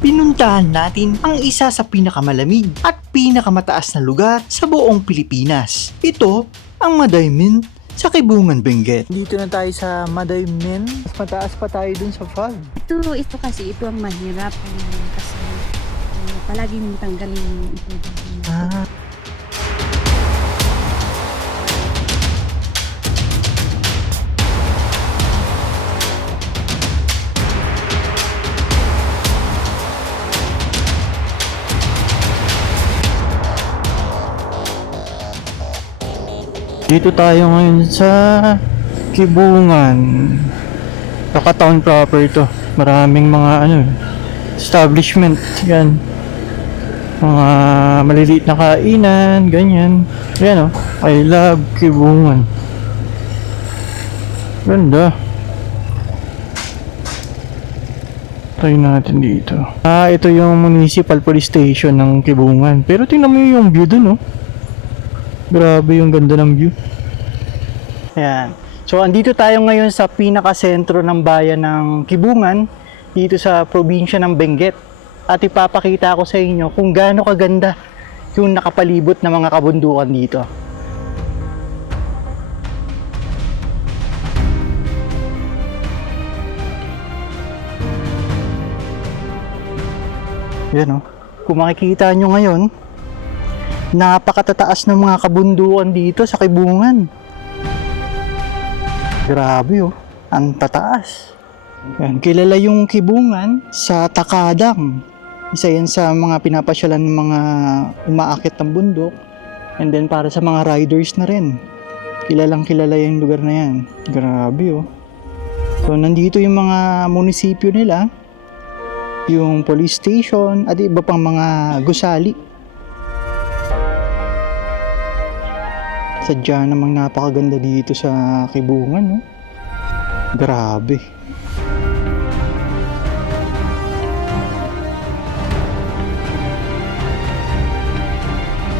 pinuntahan natin ang isa sa pinakamalamig at pinakamataas na lugar sa buong Pilipinas. Ito ang Madaymen sa Kibungan, Benguet. Dito na tayo sa Madaymen. Mas mataas pa tayo dun sa fog. Ito kasi ito ang mahirap kasi palagi mong tanggalin yung ito. Dito tayo ngayon sa Kibungan. Town proper to. Maraming mga establishment. Yan. Mga maliliit na kainan, ganyan. Yan I love Kibungan. Ganda. Try natin dito. Ito yung municipal police station ng Kibungan. Pero tingnan mo yung view dun Grabe yung ganda ng view. Ayan. So, andito tayo ngayon sa pinakasentro ng bayan ng Kibungan, dito sa probinsya ng Benguet. At ipapakita ko sa inyo kung gaano kaganda yung nakapalibot na mga kabundukan dito. Yan Kung makikita nyo ngayon, napakatataas ng mga kabundukan dito sa Kibungan. Grabe ang tataas. Yan, kilala yung Kibungan sa Takadang. Isa yan sa mga pinapasyalan ng mga umaakit ng bundok. And then para sa mga riders na rin. Kilalang kilala yung lugar na yan. Grabe So nandito yung mga munisipyo nila, yung police station at iba pang mga gusali. Sadya namang napakaganda dito sa Kibungan Grabe.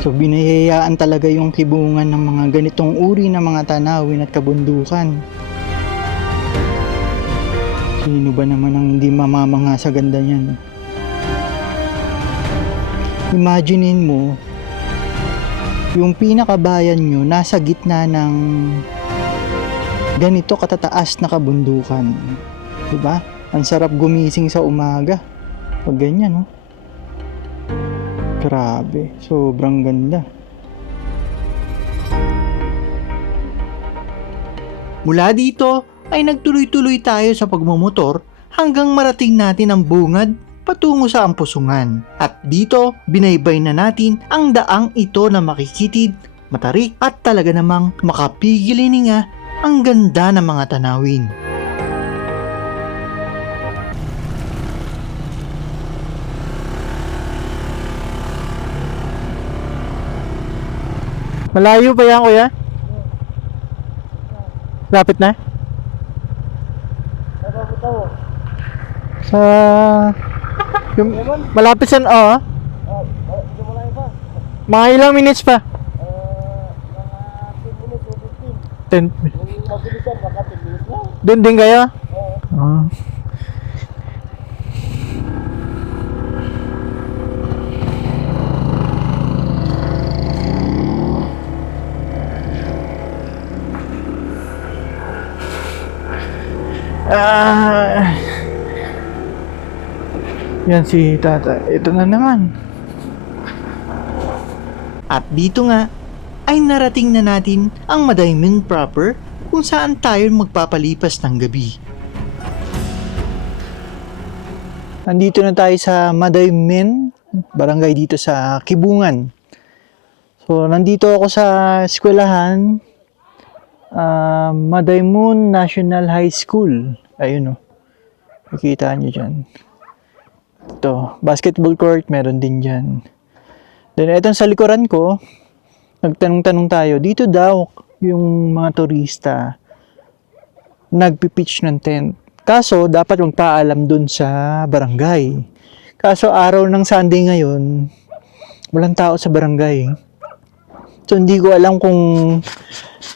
So binayayaan talaga yung Kibungan ng mga ganitong uri ng mga tanawin at kabundukan. Sino ba naman ang hindi mamamanga sa ganda niyan? Imaginein mo, yung pinakabayan nyo nasa gitna ng ganito katataas na kabundukan. Diba? Ang sarap gumising sa umaga pag ganyan Grabe, sobrang ganda. Mula dito ay nagtuloy-tuloy tayo sa pagmumotor hanggang marating natin ang bungad patungo sa Ampusungan. At dito, binaybay na natin ang daang ito na makikitid, matarik at talaga namang makapigil hininga ang ganda ng mga tanawin. Malayo pa yan, kuya? Lapit na? Sa... Yung malapit sa... Mga ilang minutes pa? Mga 10 minutes o 15. Doon din kayo? Oo. Yan si tata. Ito na naman. At dito nga ay narating na natin ang Madaymen proper kung saan tayo magpapalipas ng gabi. Nandito na tayo sa Madaymen, barangay dito sa Kibungan. So nandito ako sa eskwelahan, Madaymen National High School. Ayun nakikita nyo dyan. Ito, basketball court, meron din dyan. Then, etong sa likuran ko, nagtanong-tanong tayo, dito daw yung mga turista nagpipitch ng tent. Kaso, dapat magpaalam dun sa barangay. Kaso, araw ng Sunday ngayon, walang tao sa barangay. So, hindi ko alam kung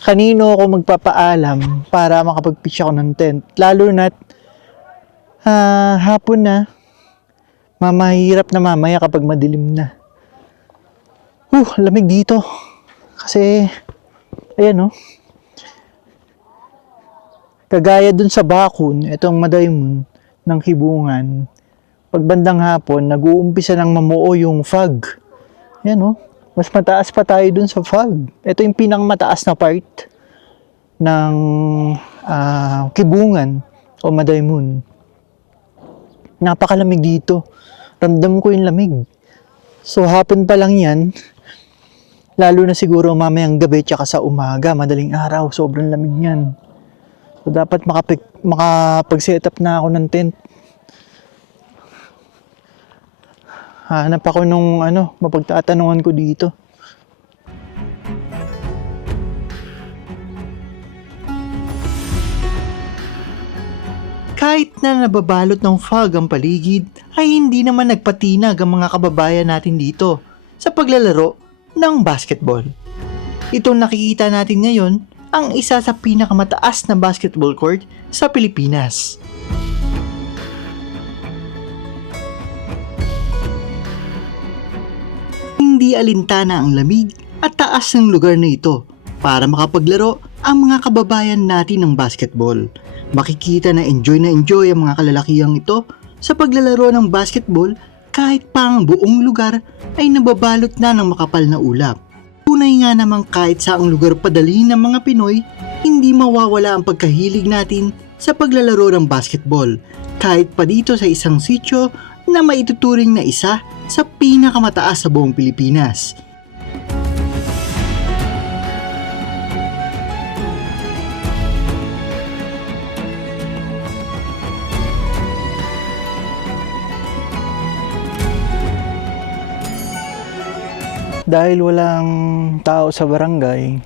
kanino ako magpapaalam para makapag-pitch ako ng tent. Lalo na't hapon na, Mahirap na mamaya kapag madilim na. Lamig dito. Kasi, ayan kagaya dun sa Bakun, itong Madaymon ng Kibungan, pag bandang hapon, nag-uumpisa ng mamuo yung fog. Ayan mas mataas pa tayo dun sa fog. Ito yung pinakamataas na part ng Kibungan o Madaymon. Napakalamig dito. Ramdam ko yung lamig. So hapon pa lang yan, lalo na siguro mamayang gabi tsaka sa umaga, madaling araw, sobrang lamig yan. So dapat makapag-set up na ako ng tent. Hanap ako nung mapagtatanungan ko dito. Kahit na nababalot ng fog ang paligid, ay hindi naman nagpatinag ang mga kababayan natin dito sa paglalaro ng basketball. Itong nakikita natin ngayon ang isa sa pinakamataas na basketball court sa Pilipinas. Hindi alintana ang lamig at taas ng lugar na ito para makapaglaro ang mga kababayan natin ng basketball. Makikita na enjoy ang mga kalalakihang ito sa paglalaro ng basketball kahit pa ang buong lugar ay nababalot na ng makapal na ulap. Tunay nga namang kahit saang lugar padalhin ng mga Pinoy, hindi mawawala ang pagkahilig natin sa paglalaro ng basketball. Kahit pa dito sa isang sitio na maituturing na isa sa pinakamataas sa buong Pilipinas. Dahil walang tao sa barangay,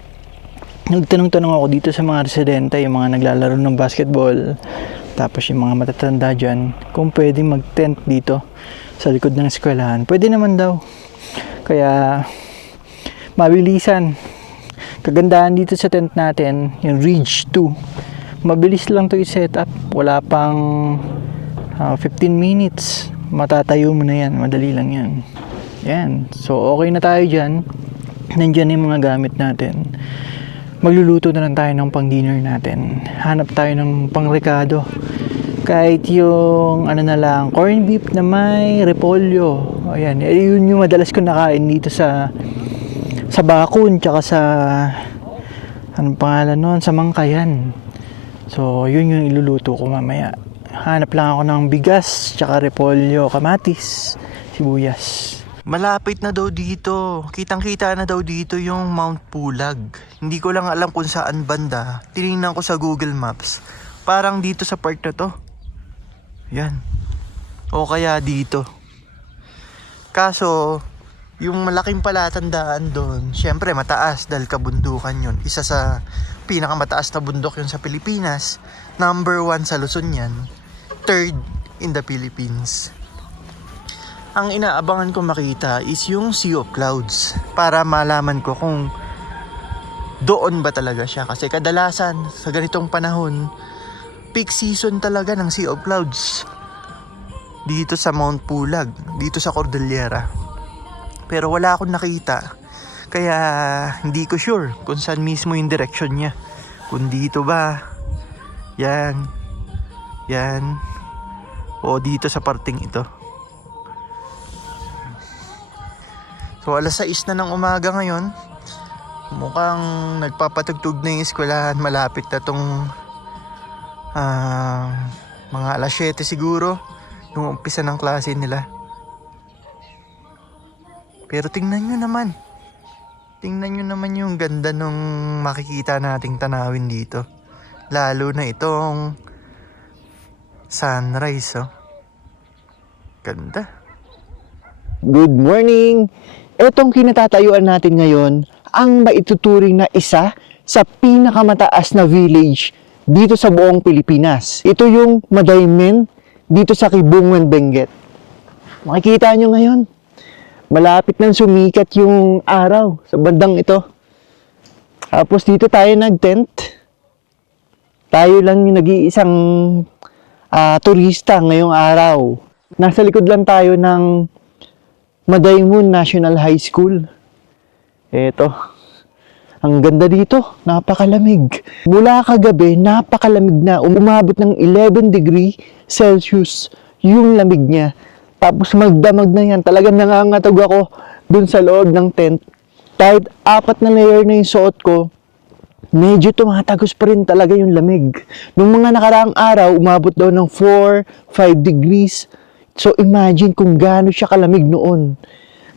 nagtanong-tanong ako dito sa mga residente, yung mga naglalaro ng basketball, tapos yung mga matatanda dyan, kung pwede mag-tent dito sa likod ng eskwelahan. Pwede naman daw. Kaya, mabilisan. Kagandahan dito sa tent natin, yung Ridge 2. Mabilis lang to i-set up. Wala pang 15 minutes. Matatayo mo na yan. Madali lang yan. Yan. So, okay na tayo dyan. Nandyan yung mga gamit natin. Magluluto na lang tayo ng pang-dinner natin. Hanap tayo ng pang-rekado. Kahit yung na lang, corned beef na may repolyo. Ayan, yun yung madalas ko nakain dito sa Bakun, tsaka sa anong pangalan nun, sa Mangkayan. So, yun yung iluluto ko mamaya. Hanap lang ako ng bigas, tsaka repolyo, kamatis, sibuyas. Malapit na daw dito. Kitang-kita na daw dito yung Mount Pulag. Hindi ko lang alam kung saan banda. Tinignan ko sa Google Maps. Parang dito sa part na to. Yan. O kaya dito. Kaso, yung malaking palatandaan doon, syempre mataas dahil kabundukan yun. Isa sa pinakamataas na bundok yun sa Pilipinas. Number 1 sa Luzon yan. 3rd in the Philippines. Ang inaabangan ko makita is yung Sea of Clouds para malaman ko kung doon ba talaga siya. Kasi kadalasan sa ganitong panahon, peak season talaga ng Sea of Clouds dito sa Mount Pulag, dito sa Cordillera. Pero wala akong nakita, kaya hindi ko sure kung saan mismo yung direction niya. Kung dito ba, yan, o dito sa parting ito. So alas 6 na ng umaga ngayon. Mukhang nagpapatugtog na yung eskwelahan. Malapit na tong mga alas 7 siguro yung umpisa ng klase nila. Pero tingnan nyo naman yung ganda nung makikita nating tanawin dito. Lalo na itong sunrise. Ganda. Good morning! Etong kinatatayuan natin ngayon ang maituturing na isa sa pinakamataas na village dito sa buong Pilipinas. Ito yung Madaymen dito sa Kibungan, Benguet. Makikita nyo ngayon, malapit nang sumikat yung araw sa bandang ito. Tapos dito tayo nag-tent. Tayo lang yung nag-iisang turista ngayong araw. Nasa likod lang tayo ng Madaymun National High School. Eto. Ang ganda dito, napakalamig. Mula kagabi, napakalamig na. Umabot ng 11 degree Celsius yung lamig niya. Tapos magdamag na yan. Talagang nangangatog ako dun sa loob ng tent. Kahit 4 na layer na yung suot ko, medyo tumatagos pa rin talaga yung lamig. Nung mga nakaraang araw, umabot daw ng 4, 5 degrees. So imagine kung gaano siya kalamig noon.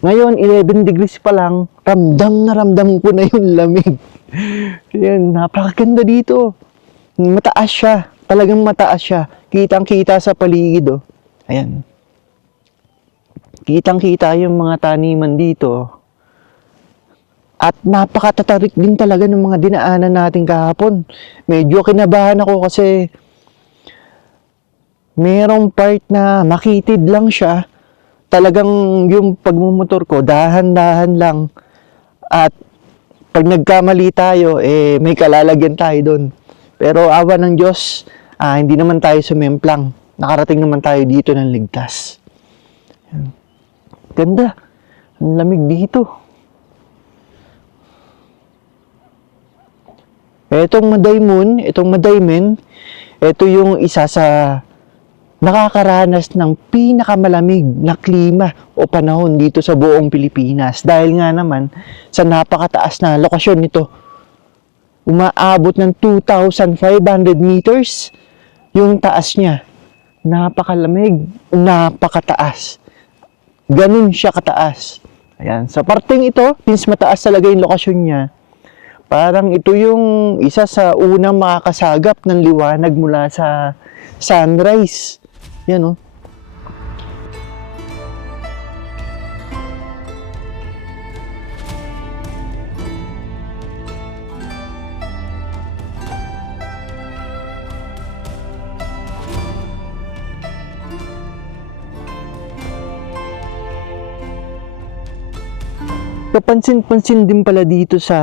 Ngayon, 11 degrees pa lang, ramdam na ramdam ko na yung lamig. Yan, napakaganda dito. Mataas siya. Talagang mataas siya. Kitang-kita sa paligid, oh. Ayan. Kitang-kita yung mga taniman dito. At napakatatarik din talaga ng mga dinaanan natin kahapon. Medyo kinabahan ako kasi merong part na makitid lang siya. Talagang yung pagmumotor ko, dahan-dahan lang. At pag nagkamali tayo, may kalalagyan tayo doon. Pero awa ng Diyos, hindi naman tayo sumemplang. Nakarating naman tayo dito ng ligtas. Yan. Ganda. Ang lamig dito. Itong Madaymen, ito yung isa sa nakakaranas ng pinakamalamig na klima o panahon dito sa buong Pilipinas. Dahil nga naman sa napakataas na lokasyon nito. Umaabot ng 2,500 meters yung taas niya. Napakalamig, napakataas. Ganun siya kataas. Ayan, sa parteng ito, since mataas talaga yung lokasyon niya, parang ito yung isa sa unang makakasagap ng liwanag mula sa sunrise. Yan, oh. Kapansin-pansin din pala dito sa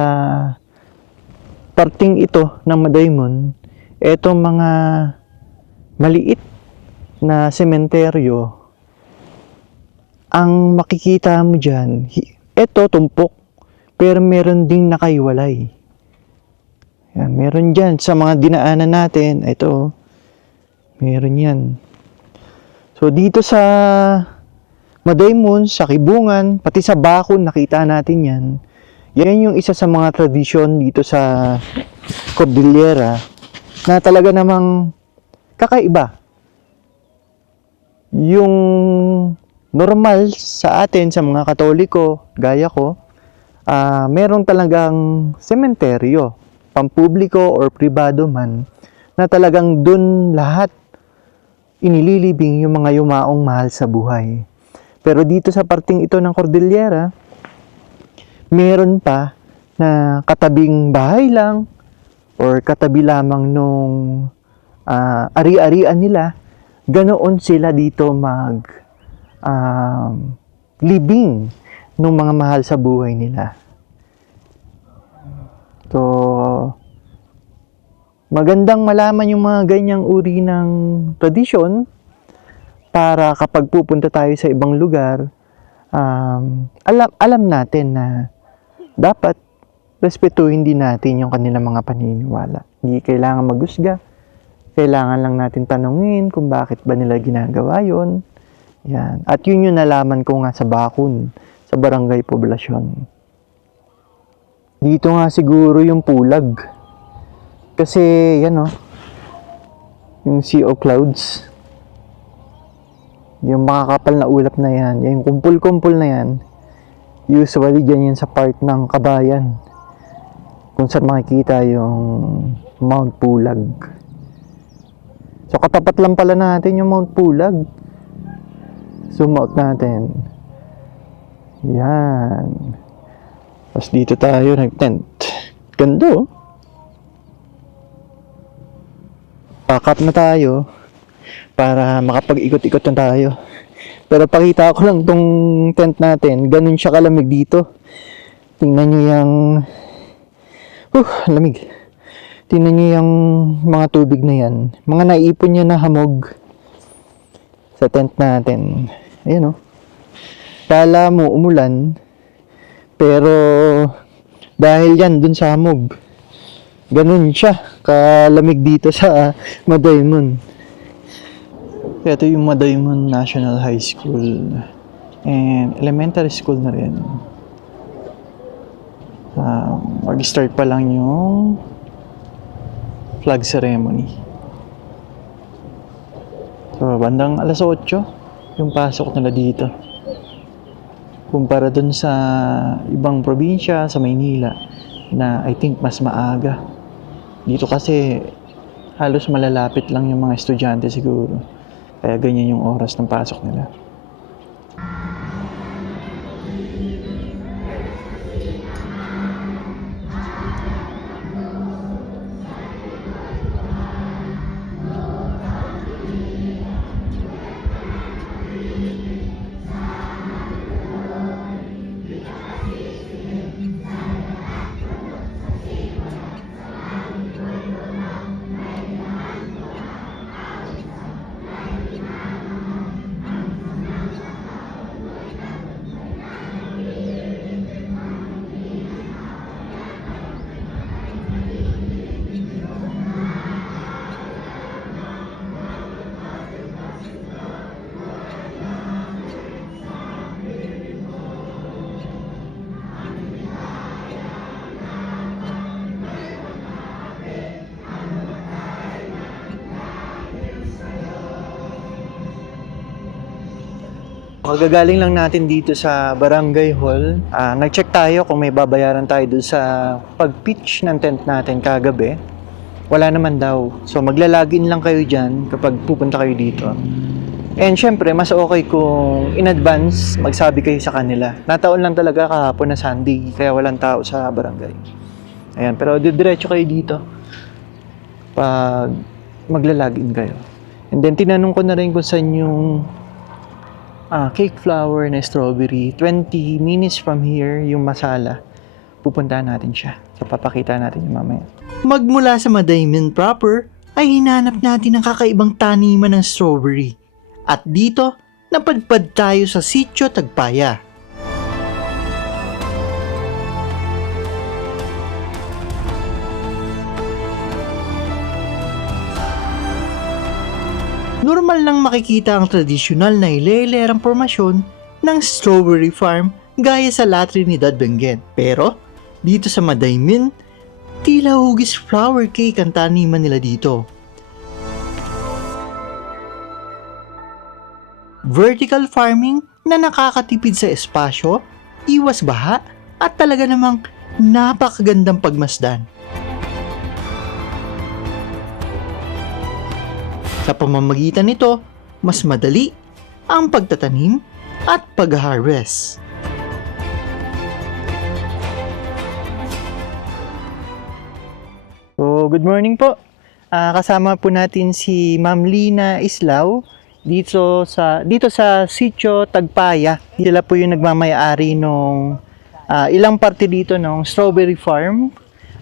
parting ito ng Madaymun, etong mga maliit na sementeryo. Ang makikita mo dyan, eto tumpok, pero meron ding nakaiwalay. Yan, meron dyan sa mga dinaanan natin, ito, meron yan. So dito sa Madaymun, sa Kibungan, pati sa Bakun, nakita natin yan. Yan yung isa sa mga tradisyon dito sa Cordillera na talaga namang kakaiba. Yung normal sa atin, sa mga Katoliko, gaya ko, meron talagang sementeryo, pampubliko or pribado man, na talagang dun lahat inililibing yung mga yumaong mahal sa buhay. Pero dito sa parting ito ng Cordillera, meron pa na katabing bahay lang or katabi lamang nung ari-arian nila, ganoon sila dito libing ng mga mahal sa buhay nila. So, magandang malaman yung mga ganyang uri ng tradisyon para kapag pupunta tayo sa ibang lugar, alam natin na dapat respetuhin din natin yung kanilang mga paniniwala. Hindi kailangan maghusga. Kailangan lang natin tanungin kung bakit ba nila ginagawa yon. Yan. At yun yung nalaman ko nga sa Bakun, sa Barangay Poblasyon. Dito nga siguro yung Pulag. Kasi, yan o, yung Sea of Clouds. Yung makakapal na ulap na yan, yung kumpul-kumpul na yan, usually dyan yan sa part ng Kabayan. Kung saan makikita yung Mount Pulag. So katapat lang pala natin yung Mount Pulag. Zoom out natin. Yan. Tapos dito tayo nag-tent. Ganda, oh. Pack up na tayo para makapag-ikot-ikot na tayo. Pero pakita ko lang tong tent natin. Ganun siya kalamig dito. Tingnan nyo yung lamig. Tingnan nyo yung mga tubig na yan. Mga naipon niya na hamog. sa tent natin. Ayun, oh. Kala mo umulan, pero dahil yan dun sa hamog, ganun siya, kalamig dito sa Madaymon. Ito yung Madaymon National High School and elementary school na rin. Mag-start pa lang yung flag ceremony. So, bandang alas 8 yung pasok nila dito. Kumpara dun sa ibang probinsya, sa Maynila, na I think mas maaga. Dito kasi halos malalapit lang yung mga estudyante siguro. Kaya ganyan yung oras ng pasok nila. Magagaling lang natin dito sa Barangay Hall. Nag-check tayo kung may babayaran tayo doon sa pag-pitch ng tent natin kagabi. Wala naman daw. So magla-login lang kayo dyan kapag pupunta kayo dito. And syempre, mas okay kung in advance magsabi kayo sa kanila. Nataon lang talaga kahapon na Sunday, kaya walang tao sa barangay. Ayan, pero diretso kayo dito pag magla-login kayo. And then tinanong ko na rin kung saan yung cake flower na strawberry. 20 minutes from here, yung masala. Pupuntahan natin siya. So, papakita natin yung mamaya. Magmula sa Madaymon proper, ay hinanap natin ang kakaibang taniman ng strawberry. At dito, napadpad tayo sa Sitio Tagpaya. Normal lang makikita ang tradisyonal na hilelerang formasyon ng strawberry farm gaya sa La Trinidad, Benguet. Pero, dito sa Madaymon, tila hugis flower cake ang taniman nila dito. Vertical farming na nakakatipid sa espasyo, iwas baha, at talaga namang napakagandang pagmasdan. Sa pamamagitan nito, mas madali ang pagtatanim at pag-harvest. So, good morning po. Kasama po natin si Ma'am Lina Islao dito sa Sitio Tagpaya. Sila po yung nagmamay-ari nung ilang parte dito ng strawberry farm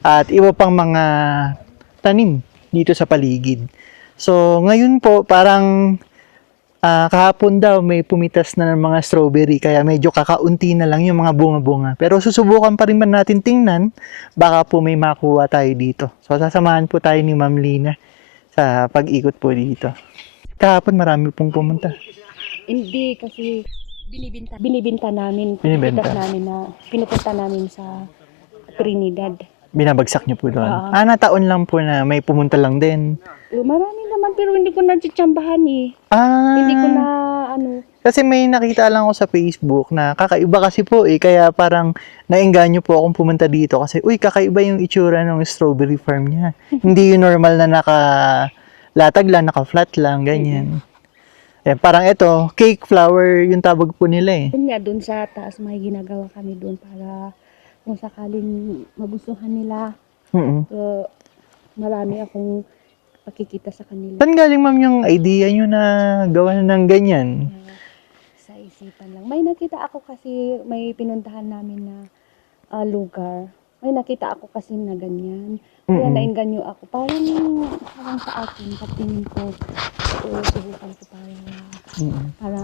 at iba pang mga tanim dito sa paligid. So, ngayon po, parang kahapon daw may pumitas na ng mga strawberry, kaya medyo kakaunti na lang yung mga bunga-bunga. Pero susubukan pa rin man natin tingnan, baka po may makuha tayo dito. So, sasamahan po tayo ni Ma'am Lina sa pag-ikot po dito. Kahapon marami pong pumunta. Hindi, kasi binibinta namin. Binibenta. Pitas namin na pinupunta namin sa Trinidad. Binabagsak niyo po doon. Nataon lang po na may pumunta lang din. Marami naman, pero hindi ko na tsambahan eh. Hindi ko na Kasi may nakita lang ako sa Facebook na kakaiba kasi po kaya parang naengganyo po akong pumunta dito kasi kakaiba yung itsura ng strawberry farm niya. Hindi yung normal na naka-latag lang, naka-flat lang, ganyan. Parang ito, cake flower yung tawag po nila eh. Yun nga, doon sa taas may ginagawa kami doon para kung sakaling magustuhan nila. So, marami akong pakikita sa kanila. Saan galing ma'am yung idea nyo na gawa ng ganyan? Sa isipan lang. May nakita ako kasi, may pinuntahan namin na lugar. May nakita ako kasi na ganyan. Kaya nainganyo ako. Parang sa akin, pagtingin ko, subukan ko para Mm. para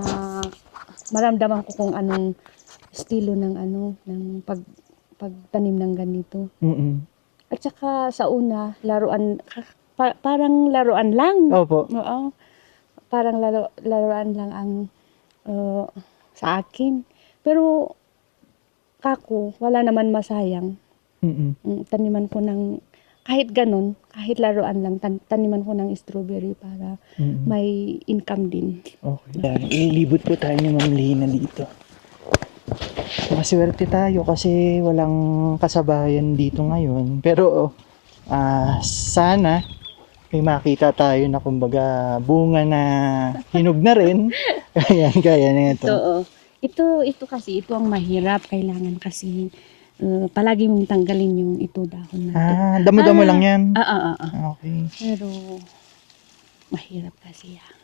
maramdaman ko kung anong estilo ng pagtanim ng ganito. Mm. At saka sa una, laruan, parang laruan lang. Opo. Oo, parang laruan lang ang sa akin. Pero kako, wala naman masayang. Mm. Taniman ko ng, kahit ganun, kahit laruan lang, taniman ko ng strawberry para Mm. may income din. Okay. Yan, ilibot po tayo ni Ma'am Lina dito. Maswerte tayo kasi walang kasabayan dito ngayon. Pero sana may makita tayo na kumbaga bunga na hinog na rin. Ayan, kaya na ito. Ito kasi, ito ang mahirap. Kailangan kasi palagi mong tanggalin yung ito dahon na ito. Damo-damo lang yan. Okay. Pero mahirap kasi yan.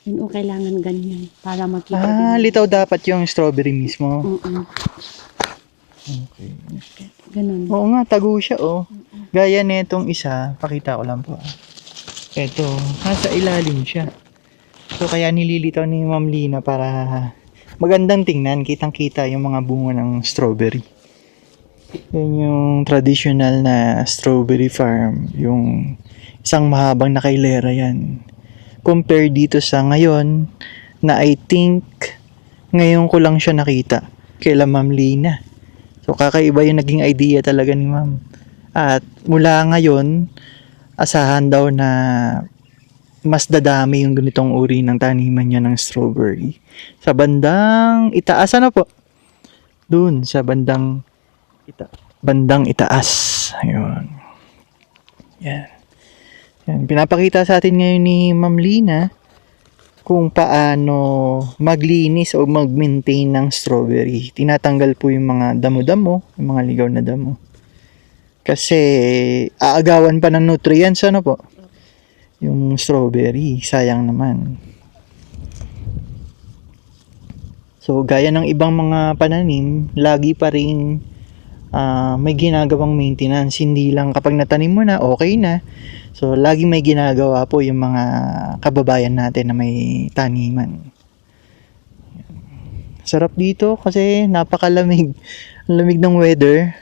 Yun kailangan ganyan para makita din. Litaw dapat yung strawberry mismo. Okay. Ganun. Oo nga, tago siya oh. Gaya netong isa, pakita ko lang po. Ito, nasa ilalim siya. So kaya nililitaw ni Ma'am Lina para magandang tingnan, kitang-kita yung mga bunga ng strawberry. Yan yung traditional na strawberry farm, yung isang mahabang nakailera yan. Compare dito sa ngayon na I think ngayon ko lang siya nakita kaila Ma'am Lina. So kakaiba yung naging idea talaga ni Ma'am. At mula ngayon, asahan daw na mas dadami yung ganitong uri ng taniman niya ng strawberry. Sa bandang itaas po? Doon sa bandang itaas. Ayun. Yan. Yan. Pinapakita sa atin ngayon ni Ma'am Lina kung paano maglinis o mag-maintain ng strawberry. Tinatanggal po yung mga damo-damo, yung mga ligaw na damo. Kasi aagawan pa ng nutrients po? Yung strawberry, sayang naman. So gaya ng ibang mga pananim, lagi pa rin may ginagawang maintenance. Hindi lang kapag natanim mo na, okay na. So lagi may ginagawa po yung mga kababayan natin na may taniman. Sarap dito kasi napakalamig. Ang lamig ng weather.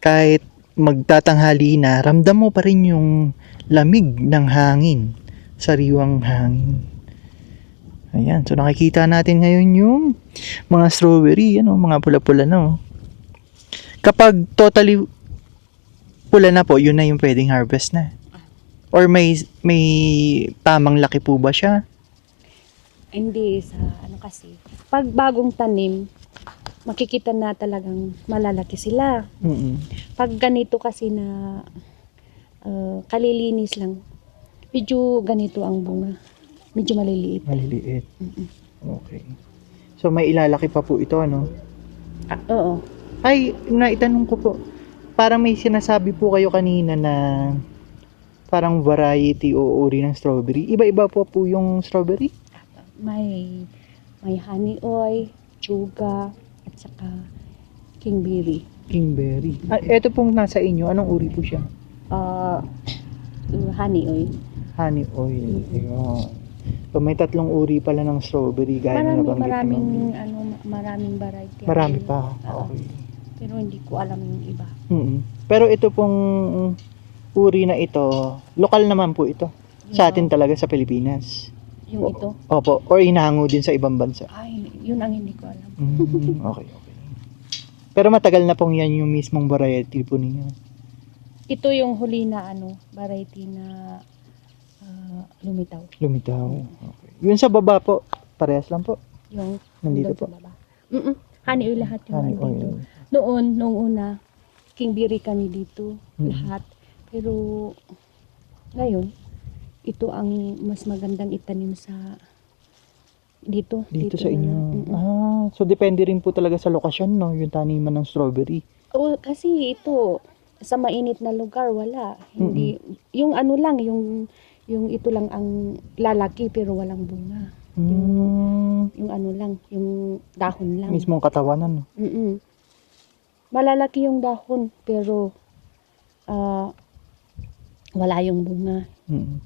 Kahit magtatanghali na, ramdam mo pa rin yung lamig ng hangin. Sariwang hangin. Ayan, so nakikita natin ngayon yung mga strawberry, mga pula-pula na. Kapag totally pula na po, yun na yung pwedeng harvest na. Or may tamang laki po ba siya? Hindi sa kasi. Pag bagong tanim, makikita na talagang malalaki sila. Pag ganito kasi na kalilinis lang, medyo ganito ang bunga. Medyo maliliit. Maliliit. Okay. So may ilalaki pa po ito, ano? Oo. Ay, naitanong ko po. Parang may sinasabi po kayo kanina na parang variety o uri ng strawberry. Iba-iba po yung strawberry? May honey oil, chuga, at saka kingberry. Kingberry. Ito pong nasa inyo, anong uri po siya? Honey oil. Honey oil. Ayun. So may tatlong uri pala ng strawberry gaya na nabanggit mo. Maraming variety. Marami pa. Okay. Pero hindi ko alam yung iba. Pero ito pong uri na ito, lokal naman po ito. Sa atin talaga sa Pilipinas. Yung ito? Opo. Or inahango din sa ibang bansa. Ay, yun ang hindi ko alam. Okay. Pero matagal na pong yan yung mismong variety po ninyo. Ito yung huli na variety na lumitaw. Lumitaw. Okay. Yun sa baba po, parehas lang po. Yung nandito po. Sa baba. Honey oil lahat yung Honey nandito. oil. Noong una, kingberry kami dito, lahat. Pero ngayon, ito ang mas magandang itanim sa dito Dito sa inyo. So depende rin po talaga sa lokasyon, no, yung taniman ng strawberry. Kasi ito sa mainit na lugar wala. Hindi yung lang, yung ito lang ang lalaki pero walang bunga. Yung lang, yung dahon lang. Mismong katawanan. Malalaki yung dahon pero wala yung bunga. Mm.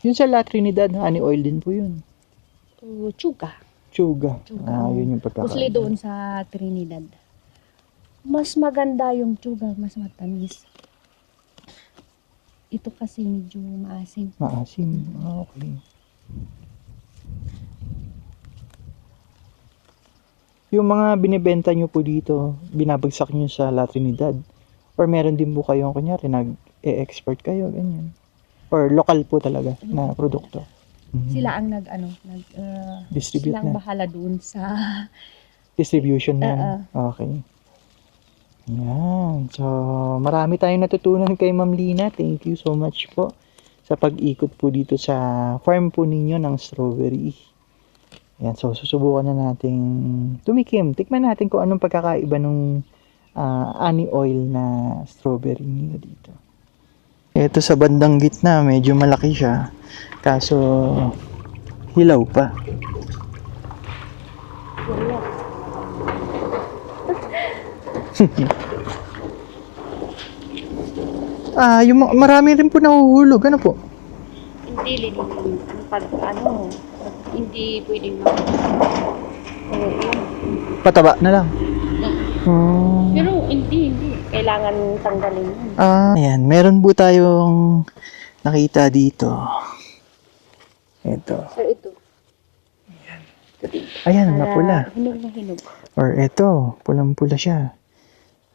Yun sa La Trinidad, honey oil din po yun. Tsuga. Tsuga. Tsuga, Yun yung Mostly pagkakaiba. doon sa Trinidad. Mas maganda yung tsuga, mas matamis. Ito kasi medyo maasim. Maasim. Okay. Yung mga binibenta nyo po dito, binabagsak nyo sa La Trinidad? Or meron din po kayong, kunyari, nag-e-export kayo, ganyan? Or local po talaga na produkto? Mhm. Sila ang Distribute sila ang na. bahala doon sa Distribution yan. Okay. Yan. So, marami tayong natutunan kay Ma'am Lina. Thank you so much po sa pag-ikot po dito sa farm po ninyo ng strawberry. Yan. So, susubukan na nating tumikim. Tikman natin kung anong pagkakaiba ng honey oil na strawberry nila dito. Ito sa bandang gitna, medyo malaki siya. Kaso, hilaw pa. Marami rin po nahuhulog. Ano po? hindi hindi pwedeng Pataba na lang. pero hindi kailangan tanggalin yun. Ayan, meron po tayong nakita dito. Ito. So ito Ayan, mapula. hinog na hinog. Or ito, pulang-pula siya.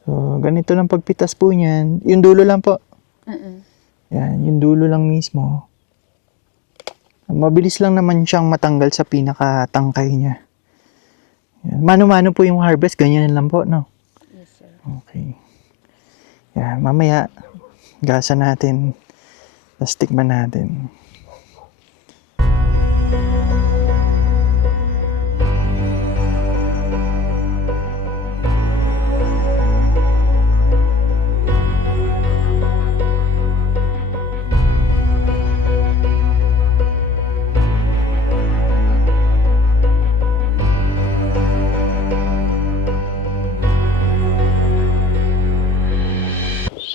So, ganito lang pagpitas po niyan. Yung dulo lang po. Yan, yung dulo lang mismo. Mabilis lang naman siyang matanggal sa pinakatangkay niya. Yan. Mano-mano po yung harvest, ganyan lang po, no? Yes, sir. Okay. Yan, mamaya, gasa natin. Tapos tikman natin.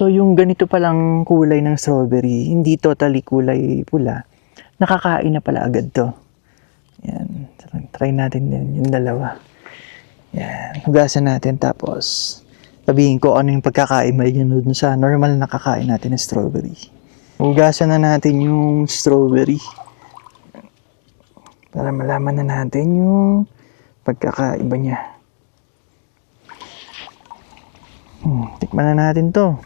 So, yung ganito palang kulay ng strawberry, hindi totally kulay pula. Nakakain na pala agad to. Yan. Try natin din yung dalawa. Yan. Hugasan natin tapos sabihin ko ano yung pagkakaiba yun dun sa normal na kakain natin ng strawberry. Hugasan na natin yung strawberry. Para malaman na natin yung pagkakaiba niya. Tikman na natin to.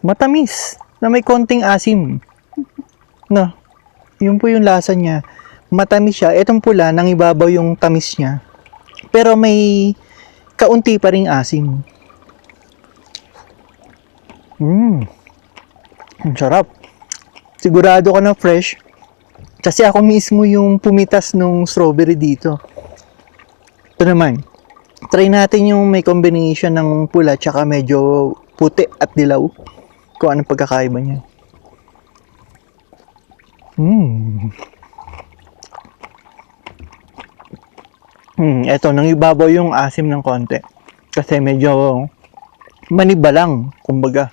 Matamis na may konting asim. No, yun po yung lasa niya. Matamis siya. Etong pula, nangibabaw yung tamis niya. Pero may kaunti pa ring asim. Ang sarap. Sigurado ka na fresh. Kasi ako mismo yung pumitas nung strawberry dito. Ito naman. Try natin yung may combination ng pula tsaka medyo puti at dilaw. Kung anong pagkakaiba niya. Eto, nangibabaw yung asim ng konti. Kasi medyo maniba lang, kumbaga.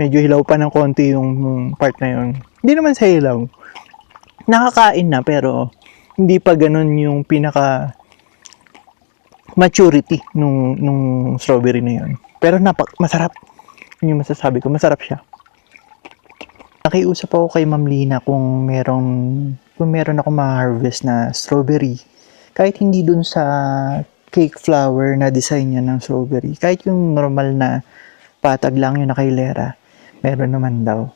Medyo hilaw pa ng konti yung part na yun. Hindi naman sa hilaw. Nakakain na pero hindi pa ganun yung pinaka maturity nung strawberry na yun. Pero masarap. Yun yung masasabi ko, masarap siya. Nakiusap ako kay Ma'am Lina kung meron ako ma-harvest na strawberry. Kahit hindi dun sa cake flower na design niya ng strawberry. Kahit yung normal na patag lang yung nakailera, meron naman daw.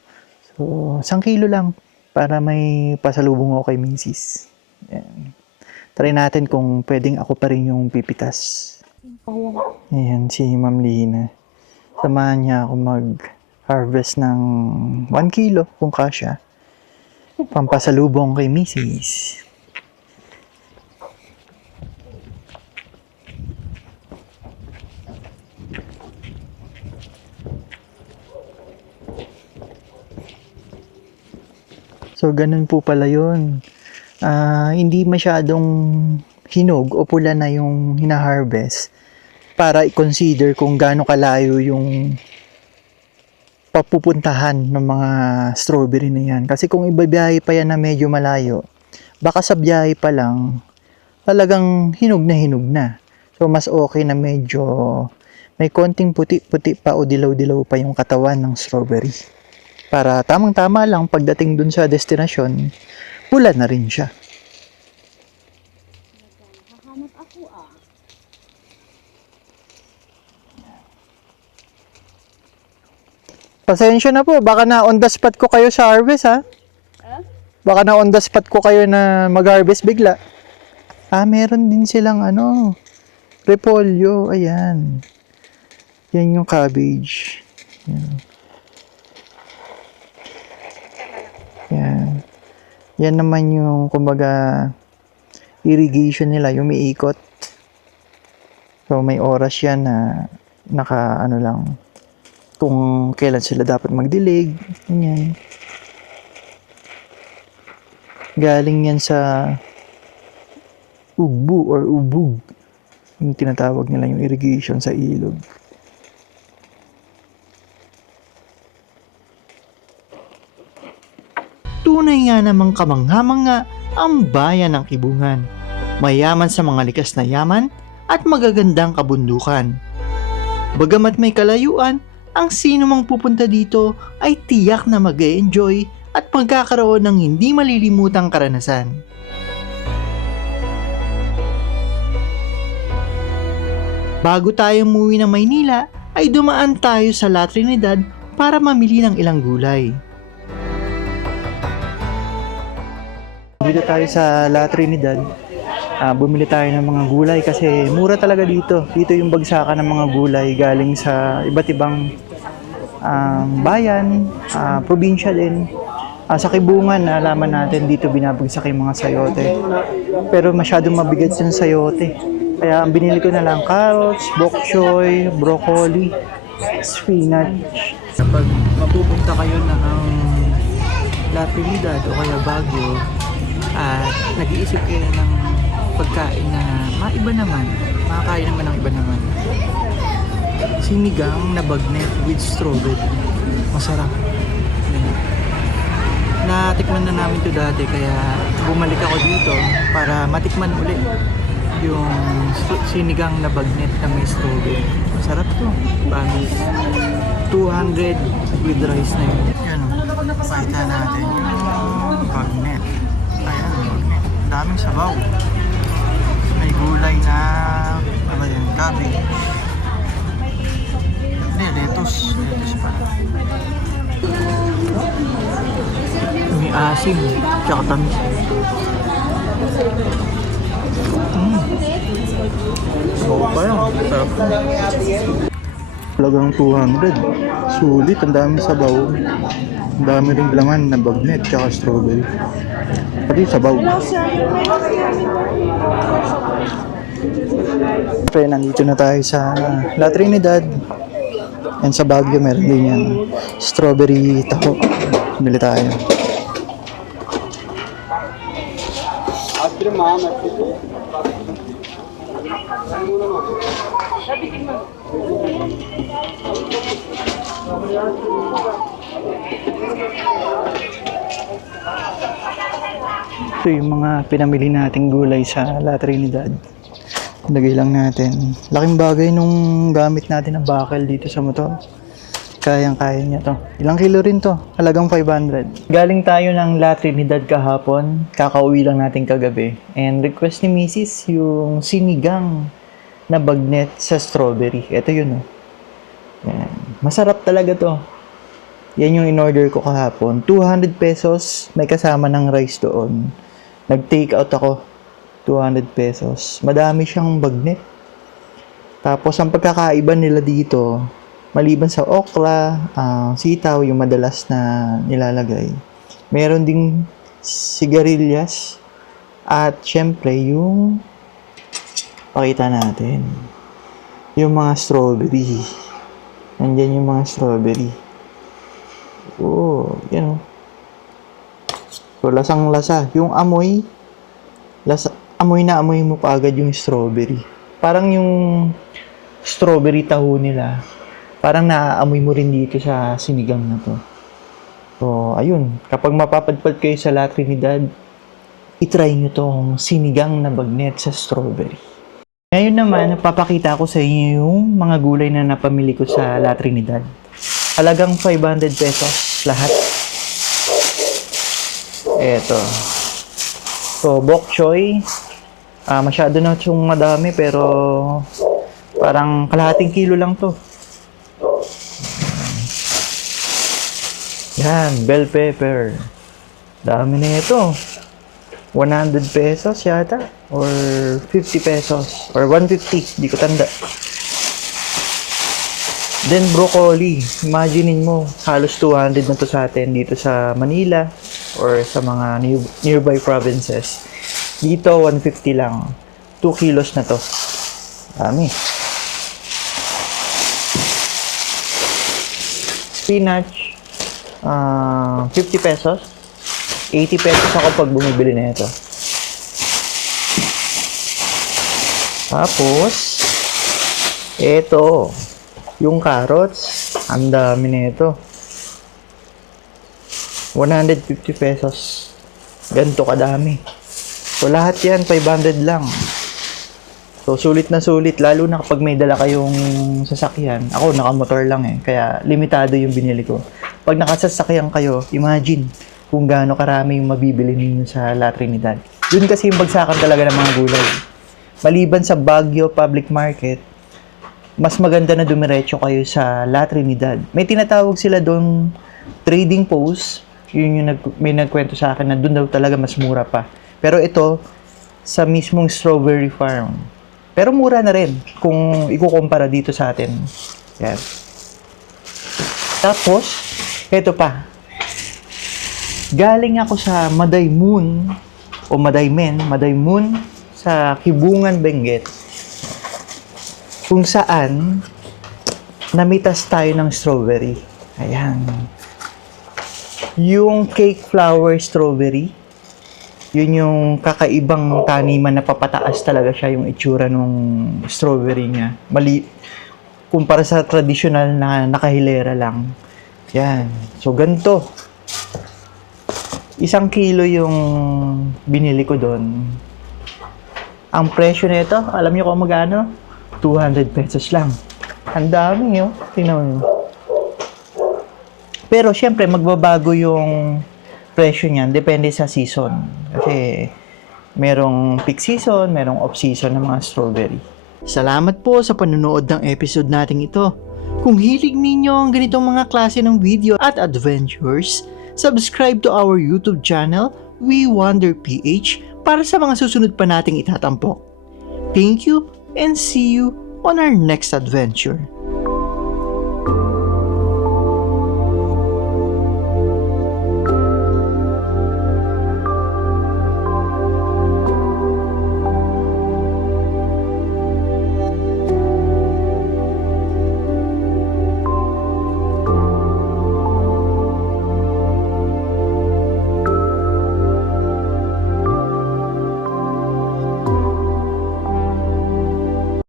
So, 1 kilo lang para may pasalubong ako kay Mrs. Yan. Try natin kung pwedeng ako pa rin yung pipitas. Ayan, si Ma'am Lina. Samahan niya ako mag-harvest ng 1 kilo kung kasya. Pampasalubong kay Mrs. So, ganun po pala yun. Hindi masyadong hinog o pula na yung hina-harvest para i-consider kung gaano kalayo yung papupuntahan ng mga strawberry na yan. Kasi kung ibabiyahe pa yan na medyo malayo, baka sa biyahe pa lang, talagang hinog na. So, mas okay na medyo may konting puti-puti pa o dilaw-dilaw pa yung katawan ng strawberry. Para tamang-tama lang pagdating dun sa destinasyon, pula na rin siya. Hahanap ako ah. Pasensya na po, baka na on the spot ko kayo sa harvest ha. Baka na on the spot ko kayo na mag-harvest bigla. Meron din silang repolyo, ayan. Yan yung cabbage. Yan. Yan naman yung, kumbaga, irrigation nila, yung umiikot. So, may oras yan na lang, kung kailan sila dapat magdilig. Ganyan. Galing yan sa ugbu or ubug. Yung tinatawag nila yung irrigation sa ilog. Tunay nga namang kamangha-mangha ang bayan ng Kibungan. Mayaman sa mga likas na yaman at magagandang kabundukan. Bagamat may kalayuan, ang sino mang pupunta dito ay tiyak na mag-e-enjoy at magkakaroon ng hindi malilimutang karanasan. Bago tayo umuwi ng Maynila, ay dumaan tayo sa La Trinidad para mamili ng ilang gulay. Dito tayo sa La Trinidad. Bumili tayo ng mga gulay kasi mura talaga dito. Dito yung bagsakan ng mga gulay galing sa iba't ibang bayan, probinsya din. Sa Kibungan, nalaman natin dito binabagsak yung mga sayote. Pero masyadong mabigat yung sayote. Kaya ang binili ko na lang carrots, bok choy, broccoli, spinach. Kapag mapupunta kayo ng La Trinidad o kaya Baguio at nag-iisip kayo ng pagkain na maiba naman, makakain naman ng iba naman. Sinigang na bagnet with strawberry. Masarap. Natikman na namin ito dati kaya bumalik ako dito para matikman ulit yung sinigang na bagnet na may strawberry. Masarap to. Bamis. 200 with rice na yun. Yan o. Pakita natin yung bagnet. Ayan, bagnet. Daming sabaw. May gulay na cabbage. Lettuce. Lettuce pa. May asim. Tsaka tamis. Oo pa yun. Sarap na. Talagang 200. Sulit. Ang daming sabaw. Ang dami rin laman na bagnet tsaka strawberry. Pati sabaw. Pre, nandito na tayo sa La Trinidad. And sa Baguio meron din yan. Strawberry taho. Bili tayo. Ito yung mga pinamili nating gulay sa La Trinidad. Lagay lang natin. Laking bagay nung gamit natin na bakal dito sa motor. Kayang-kaya niya to. Ilang kilo rin to? Halagang 500. Galing tayo ng La Trinidad kahapon. Kakauwi lang natin kagabi. And request ni Mrs. yung sinigang na bagnet sa strawberry. Ito yun, oh. Yan. Masarap talaga to. Yan yung in-order ko kahapon. 200 pesos. May kasama ng rice doon. Nag-take out ako. 200 pesos. Madami siyang bagnet. Tapos, ang pagkakaiba nila dito, maliban sa okra, sitaw, yung madalas na nilalagay, meron ding sigarilyas at syempre yung pakita natin yung mga strawberry. Nandyan yung mga strawberry. Yan o. So, lasang-lasa. Yung amoy, amoy na amoy mo pa agad yung strawberry. Parang yung strawberry taho nila, parang naaamoy mo rin dito sa sinigang na to. So, ayun, kapag mapapadpad kayo sa La Trinidad, itry nyo tong sinigang na bagnet sa strawberry. Ngayon naman, napapakita ko sa inyo yung mga gulay na napamili ko sa La Trinidad. Halagang 500 pesos lahat. Eto. So, bok choy. Masyado na itong madami pero parang kalahating kilo lang to. Yan, bell pepper. Dami na ito. 100 pesos yata. Or 50 pesos. Or 150. Di ko tanda. Then broccoli. Imaginein mo, halos 200 na to sa atin dito sa Manila or sa mga nearby provinces. Dito, 150 lang. 2 kilos na to. Dami. Spinach. 50 pesos. 80 pesos ako pag bumibili na ito. Tapos, ito. Yung carrots. Ang dami na ito. 150 pesos. Ganito kadami. So, lahat yan, 500 lang. So, sulit na sulit. Lalo na kapag may dala kayong sasakyan. Ako, nakamotor lang eh. Kaya, limitado yung binili ko. Pag nakasasakyan kayo, imagine kung gaano karami yung mabibili ninyo sa La Trinidad. Yun kasi yung bagsakan talaga ng mga gulay. Maliban sa Baguio Public Market, mas maganda na dumiretso kayo sa La Trinidad. May tinatawag sila doon trading post. Yun yung may nagkwento sa akin na doon daw talaga mas mura pa. Pero ito, sa mismong strawberry farm. Pero mura na rin kung ikukumpara dito sa atin. Yan. Tapos, ito pa. Galing ako sa Madaymoon o Madaymoon sa Kibungan, Benguet. Kung saan namitas tayo ng strawberry. Ayan. Yung cake flower strawberry, yun yung kakaibang taniman na papataas talaga siya yung itsura ng strawberry niya. Kumpara sa traditional na nakahilera lang. Yan. So, ganito. 1 kilo yung binili ko doon. Ang presyo nito, alam niyo kung magkano? 200 pesos lang. Ang dami yun. Tingnan mo. Pero, syempre, magbabago yung presyo niyan, depende sa season. Kasi merong peak season, merong off season ng mga strawberry. Salamat po sa panonood ng episode nating ito. Kung hilig ninyo ang ganitong mga klase ng video at adventures, subscribe to our YouTube channel, We Wonder PH, para sa mga susunod pa nating itatampok. Thank you and see you on our next adventure.